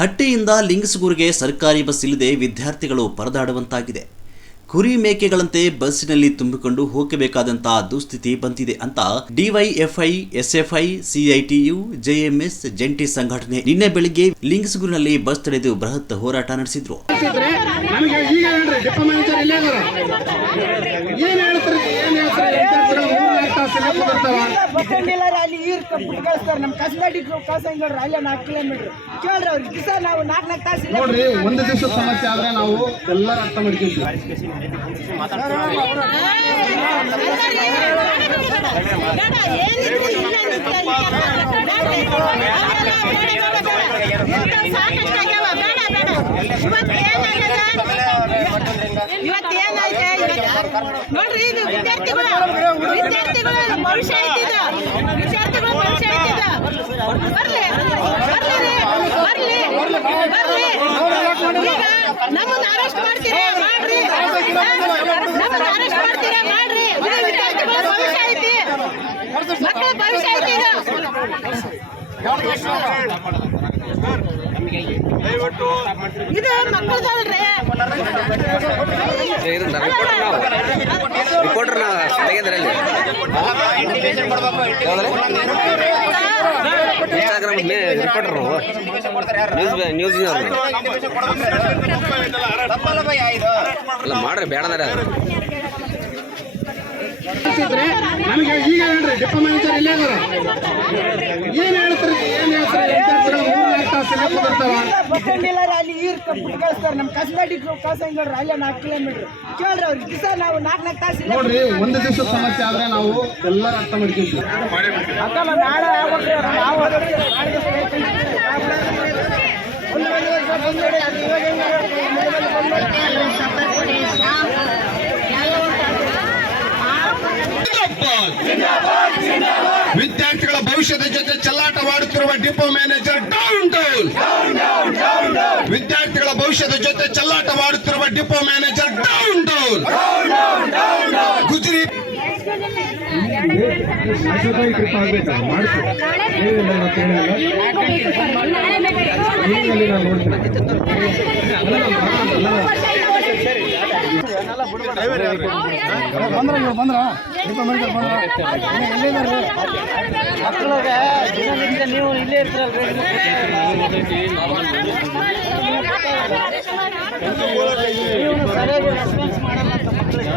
ಹಟ್ಟಿಯಿಂದ ಲಿಂಗಸಗೂರಿಗೆ ಸರ್ಕಾರಿ ಬಸ್ ಇಲ್ಲದೆ ವಿದ್ಯಾರ್ಥಿಗಳು ಪರದಾಡುವಂತಾಗಿದೆ. ಕುರಿ ಮೇಕೆಗಳಂತೆ ಬಸ್ಸಿನಲ್ಲಿ ತುಂಬಿಕೊಂಡು ಹೋಗಬೇಕಾದಂತಹ ದುಸ್ಥಿತಿ ಬಂದಿದೆ ಅಂತ ಡಿವೈಎಫ್ಐ, ಎಸ್ಎಫ್ಐ, ಸಿಐಟಿಯು, ಜೆಎಂಎಸ್ ಜಂಟಿ ಸಂಘಟನೆ ನಿನ್ನೆ ಬೆಳಿಗ್ಗೆ ಲಿಂಗಸಗೂರಿನಲ್ಲಿ ಬಸ್ ತಡೆದು ಬೃಹತ್ ಹೋರಾಟ ನಡೆಸಿದ್ರು. ಒಂದು ದಿವಸ ಸಮಸ್ಯೆ ಆದ್ರೆ ನಾವು ಎಲ್ಲರೂ ಅರ್ಥ ಮಾಡ್ತೀವಿ. ನೋಡ್ರಿ, ಇದು ವಿದ್ಯಾರ್ಥಿಗಳ ಭವಿಷ್ಯ ಐತಿದ. ವಿದ್ಯಾರ್ಥಿಗಳ ಭವಿಷ್ಯ ಐತಿದ. ಈಗ ನಮ್ಮನ್ನ ಅರೆಸ್ಟ್ ಮಾಡ್ತೀರಾ ಮಾಡ್ರಿ, ನಮ್ಮನ್ನ ಅರೆಸ್ಟ್ ಮಾಡ್ತೀರಾ ಮಾಡ್ರಿ. ಇದು ವಿದ್ಯಾರ್ಥಿಗಳ ಭವಿಷ್ಯ ಐತಿ, ಮಕ್ಕಳ ಭವಿಷ್ಯ ಐತಿ. ಇದು ಮಕ್ಕಳದಲ್ರಿ. ರಿಪೋರ್ಟರ್ ತೆಗೆದ್ರಲ್ಲಿ ಇನ್ಸ್ಟಾಗ್ರಾಮ್ ರಿಪೋರ್ಟರ್ ನ್ಯೂಸ್ ಅಲ್ಲ ಮಾಡ್ರಿ ಬೇಡ ನಮಗೆ ಈಗ ಹೇಳ್ರಿ ಡಿಪೋ ಮ್ಯಾನೇಜರ್ ಇಲ್ಲೇ ಏನ್ ಹೇಳ್ತಾರೆ ಅಲ್ಲಿ ಈರ್ ಕಟ್ಬಿಟ್ಟು ಕಳಿಸ್ತಾರೆ. ನಮ್ಮ ಕಸಬಾಡಿ ಕಾಸಂಗಡ್ರು ಅಲ್ಲೇ 4 ಕಿಲೋಮೀಟರ್ ಕೇಳ್ರಿ ಅವ್ರಿಗೆ. ದಿವಸ ನಾವು 4 ತಾಸು ನೋಡ್ರಿ, ಒಂದು ದಿವಸ ಸಮಸ್ಯೆ ಆದ್ರೆ ನಾವು ಎಲ್ಲರೂ ಅರ್ಥ ಮಾಡ್ತೀವಿ. ವಿದ್ಯಾರ್ಥಿಗಳ ಭವಿಷ್ಯದ ಜೊತೆ ಚೆಲ್ಲಾಟವಾಡುತ್ತಿರುವ ಡಿಪೋ ಮ್ಯಾನೇಜರ್ ಡೌನ್ ಡೌನ್. ವಿದ್ಯಾರ್ಥಿಗಳ ಭವಿಷ್ಯದ ಜೊತೆ ಚೆಲ್ಲಾಟವಾಡುತ್ತಿರುವ ಡಿಪೋ ಮ್ಯಾನೇಜರ್ ಡೌನ್ ಡೌನ್. ಗುಜರಿ ನೀವು ಇಲ್ಲೇ ಇರ್ತೀರಲ್ರಿ. ಸರಿಯಾಗಿ ರೆಸ್ಪಾನ್ಸ್ ಮಾಡಲ್ಲ ಅಂತ ಮಕ್ಕಳಿಗೆ.